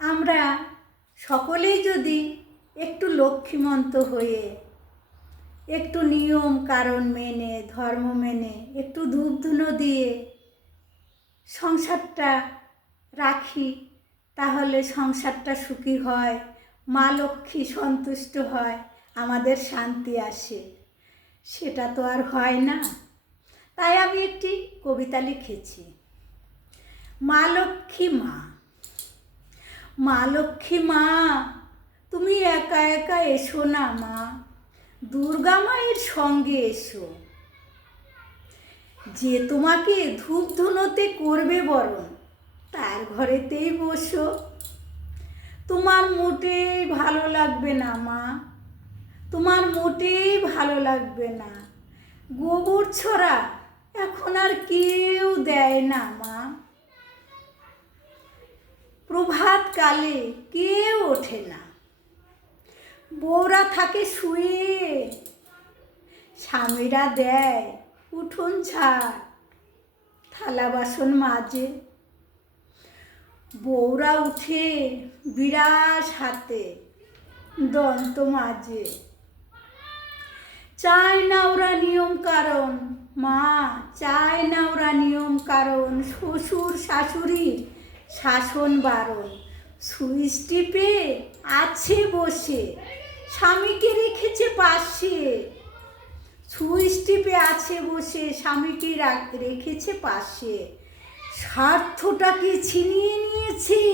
আমরা সকলেই যদি একটু লক্ষ্মীমন্ত হয়ে একটু নিয়ম কারণ মেনে ধর্ম মেনে একটু ধূপ ধুনো দিয়ে সংসারটা রাখি, তাহলে সংসারটা সুখী হয়, মা লক্ষ্মী সন্তুষ্ট হয়, আমাদের শান্তি আসে। সেটা তো আর হয় না। তাই আমি একটি কবিতা লিখেছি। মা লক্ষ্মী মা, মা লক্ষ্মী মা, তুমি একা একা এসো না মা, দুর্গা মায়ের সঙ্গে এসো। যে তোমাকে ধূপ ধুনোতে করবে বরণ, তার ঘরেতেই বসো। তোমার মোটেই ভালো লাগবে না মা, তোমার মোটেই ভালো লাগবে না, গোবর ছড়া এখন আর কেউ দেয় না মা। প্রভাত কালে কেউ ওঠে না, বউরা থাকে শুয়ে, স্বামীরা দেয় উঠোন ঝাড়, থালা বাসন মাজে। বউরা উঠে বিরাস হাতে দন্ত মাজে। চায় না ওরা নিয়ম কারণ মা, চায় না ওরা নিয়ম কারণ, শ্বশুর শাশুড়ি শাসন বারণ। সুইচ টিপে আছে বসে, স্বামীকে রেখেছে পাশে। সুইচ টিপে আছে বসে, স্বামীকে রেখেছে পাশে। স্বার্থটাকে ছিনিয়ে নিয়েছে,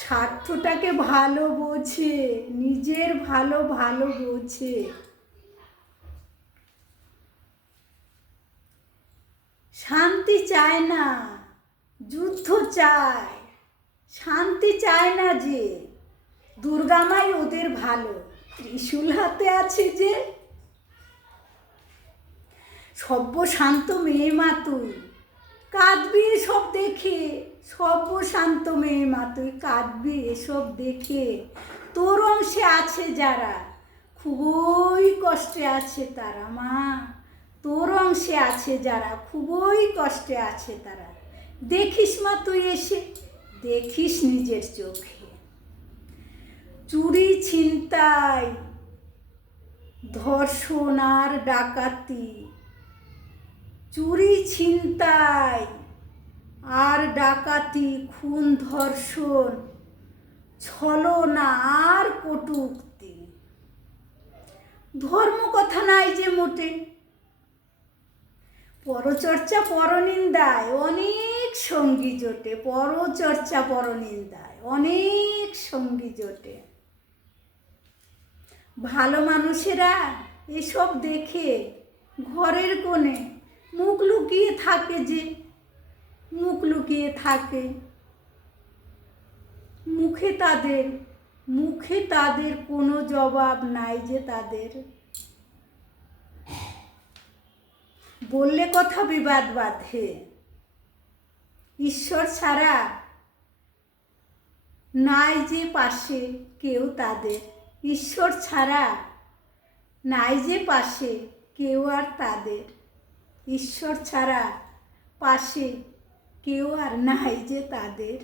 স্বার্থটাকে ভালো বোঝে, নিজের ভালো ভালো বোঝে। শান্তি চায় না, যুদ্ধ চায়, শান্তি চায় না যে, দুর্গামাই ওদের ভালো, ত্রিশূল হাতে আছে যে। সভ্য শান্ত মেয়ে মা তুই, কাঁদবি এসব দেখে, সভ্য শান্ত মেয়ে মা তুই, কাঁদবি এসব দেখে। তোর অংশে আছে যারা, খুবই কষ্টে আছে তারা মা, তোর অংশে আছে যারা, খুবই কষ্টে আছে তারা। দেখিস মা তুই এসে, দেখিস নিজের চোখে। চুরি ছিনতাই ধর্ষণ আর ডাকাতি, চুরি ছিনতাই আর ডাকাতি, খুন ধর্ষণ, ছলনা আর কটূক্তি। ধর্ম কথা নাই যে মোটে, পরচর্চা পরনিন্দায় অনেক সঙ্গী জোটে, পরচর্চা পরনিন্দায় অনেক সঙ্গী জোটে। ভালো মানুষেরা এসব দেখে ঘরের কোণে মুখ লুকিয়ে থাকে যে, মুখ লুকিয়ে থাকে। মুখে তাদের কোনো জবাব নাই যে তাদের। বললে কথা বিবাদ বাঁধে, ঈশ্বর ছাড়া নাই যে পাশে কেউ তাদের। ঈশ্বর ছাড়া নাই যে পাশে কেউ আর তাদের, ঈশ্বর ছাড়া পাশে কেউ আর নাই যে তাদের।